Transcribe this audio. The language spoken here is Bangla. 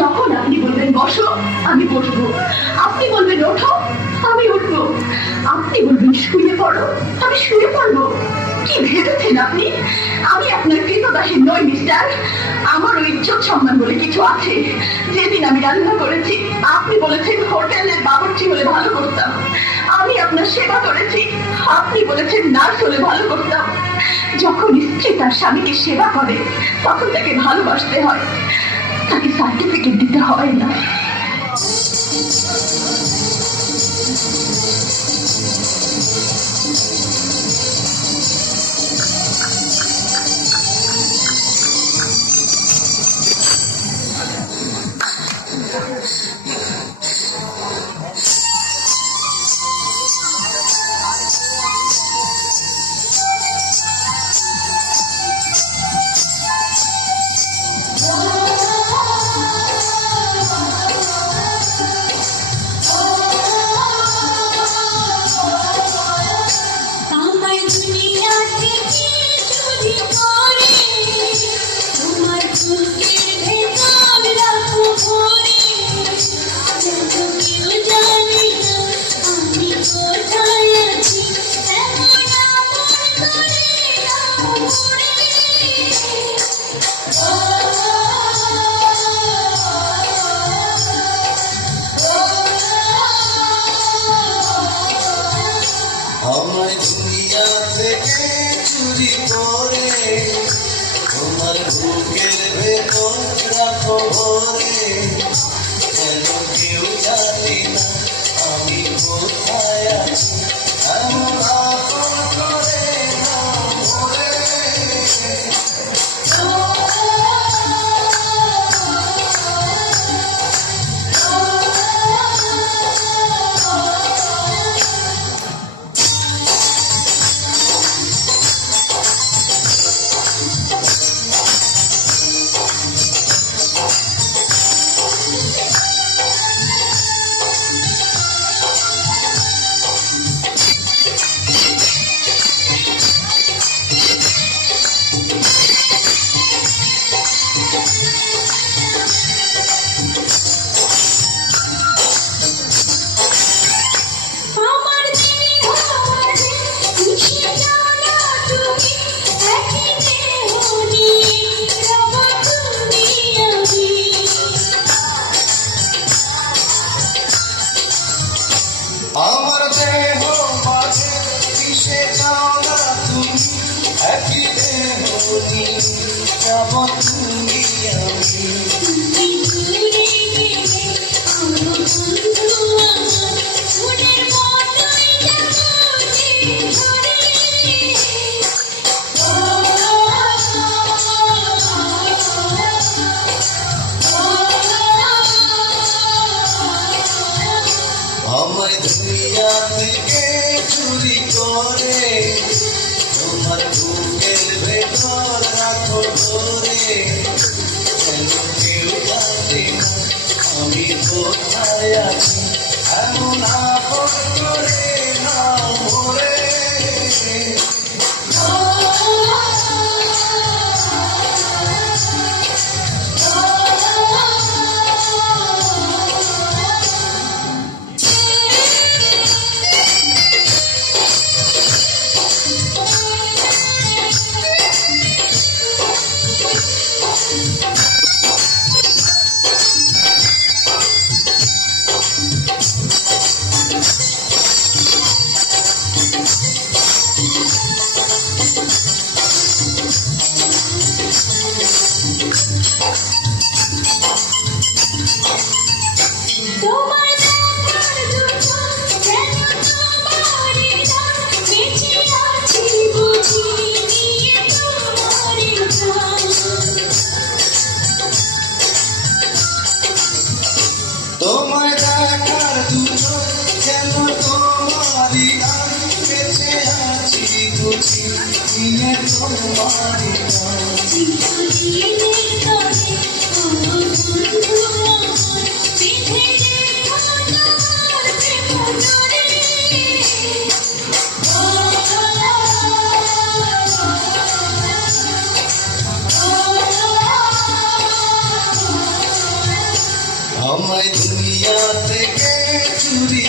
যখন আপনি বলবেন বসো আমি বসবো, আপনি বলবেন ওঠো আমি উঠবো, আপনি বলবেন শুয়ে পড়ো আমি শুয়ে পড়বো। কি ভেবেছেন আপনি আমি আপনার কৃতদাসী নই মিস্টার? আমার ইজ্জত সম্মান বলে কিছু আছে। যেদিন আমি রান্না করেছি আপনি বলেছেন হোটেলের বাবুর্চি হলে ভালো করতাম, আমি আপনার সেবা করেছি, আপনি বলেছেন নার্স হলে ভালো করতাম। যখন স্ত্রী তার স্বামীকে সেবা করে তখন তাকে ভালোবাসতে হয়, তাকে সার্টিফিকেট দিতে হয় না। আমায় দুনিয়া থেকে চুরি করে তোমার বুকের ভেতর রাখো ভরে, কেন কেউ জানি না আমি কোথায় আছি, এমন আপন করে না মরে। আমার দেহ মাঝে কিসে যাও না তুমি, একই দেহ নিয়ে যাব তুমি আমি। আমায় দুনিয়া থেকে চুরি করে তোমার বুকের ভেতর রাখো ধরে, কেন কেউ জানে না আমি কোথায় আছি, এমন আপন করে না মরে। তোমায় দেখার দুটো কেন তোমারই নাম, বেঁচে আছি বুঝি নিয়ে তোমারই নাম। আমায় দুনিয়া থেকে চুরি